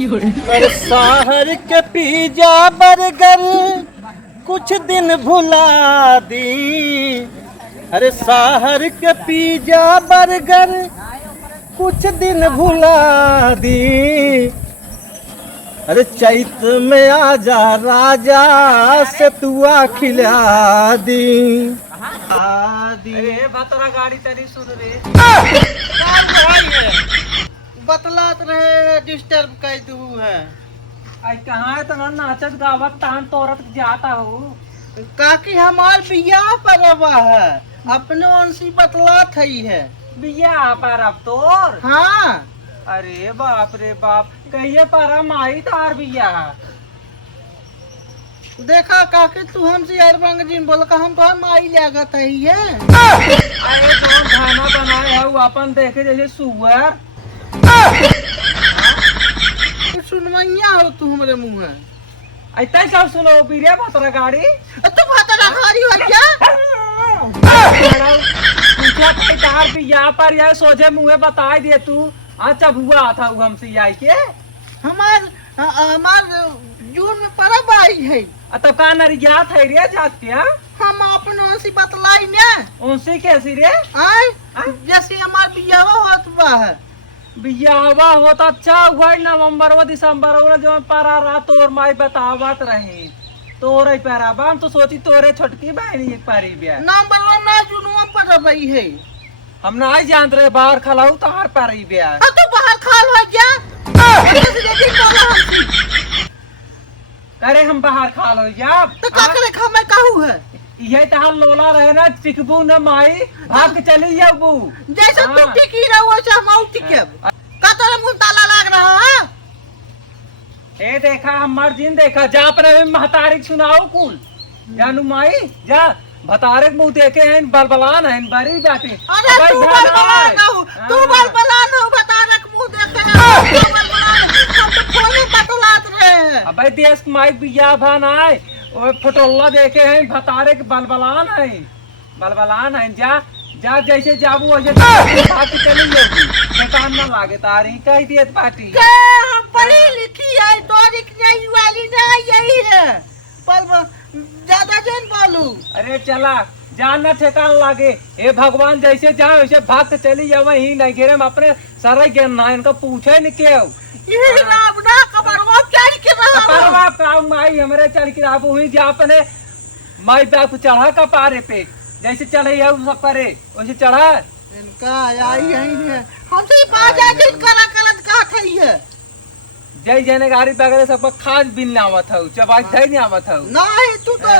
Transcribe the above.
पर शहर के पिज्जा बर्गर कुछ दिन भुला दी। अरे शहर के पिज्जा बर्गर कुछ दिन भुला दी। अरे चैत में आजा राजा से तुआ खिला दी। अरे बतरा गाड़ी तरी सुन रे बतलात रहे डिस्टर्ब कर दू है। आई कहाँ है तना नाचत गावत तान तोरत जाता हो। काकी हमार बियाह परवा है अपने उनसी बतलात है। बिया पर अब तोर हाँ अरे बाप रे बाप कहिए पर माई तार बिया देखा काकी तू हमसे अरबंग जी बोल का हम तो माई लागत है ये। अरे तो खाना बनाए है वो अपन देखे जैसे सुअर सुनमैया हो तू हमारे मुँह है। ऐसा सब सुनो बीरे बतरा गाड़ी तू बतला खारी हो क्या। पूछा भाई तार बिया पर यह सोझे मुँह बता दिए तू अच्छा हुआ था वो हमसे आई के हमार जून में परब आई है। तब का नरिया थे रे जात क्या हम अपने उनसी बतलाई ने उनसे कैसी रे आय जैसे हमार बियाह होत बा है। बिया हवा होता अच्छा हुआ नवंबर व दिसंबर जो पारा रहा तोर माई बतावत रही तोरे पैरा बाम तो सोची तोरे छोटकी बहनी एक पारी बिया नंबर वन ना जुनुआ परब आई है। हम ना ही जानते रहे बाहर खलाऊ तो हर पारी बिया तो बाहर खाल हो क्या। अरे हम बाहर खा लो जाब तो काकरे खा मैं कहू है। ये तहां लोला रहे ना चिकबू न माई भाग के चली जाबू जैसे तू टिकी रहो वैसे हम आउ टिकेब। का तोरे मुंह ताला लाग रहा है। ए देखा हमार जिन देखा जा अपने महतारी सुनाओ कुल जानू माई जा भतारे मुंह देखे हैं बलबलान हैं बड़ी जाती। अरे तू बलबलान हो तू बलबलान हो भतारे के मुंह देखे हैं तू बलबलान हम तो खोले बतलात रहे। अबे देश माई बिया भान आए ओए फटोल्ला देखे हैं भतारे के बलबलान हैं जा जा जैसे जाबू वैसे भाग के चली जाबू बेकार ना लागे तारी कह दिए पार्टी के हम पढ़ी लिखी है तोरी नहीं वाली ना यही है पर ज्यादा जन बोलू। अरे चला जान न ठेकान लागे ए भगवान जैसे जाओ वैसे भाग के चली जाओ ही नहीं गिरे हम अपने सारे ज्ञान ना इनको पूछे नहीं क्यों ये राम ना कबरवा क्या के रहा कबरवा काम माई हमरे चल के आप हुई जा अपने माई बाप चढ़ा का पारे पे जैसे चढ़े है सब करे वैसे चढ़ा इनका आई है हमसे बात आ दिन करा करत का थई है। जय जने गाड़ी बगैर सब खाद बिन आवत हौ चबाई धई नहीं आवत हौ नहीं तू तो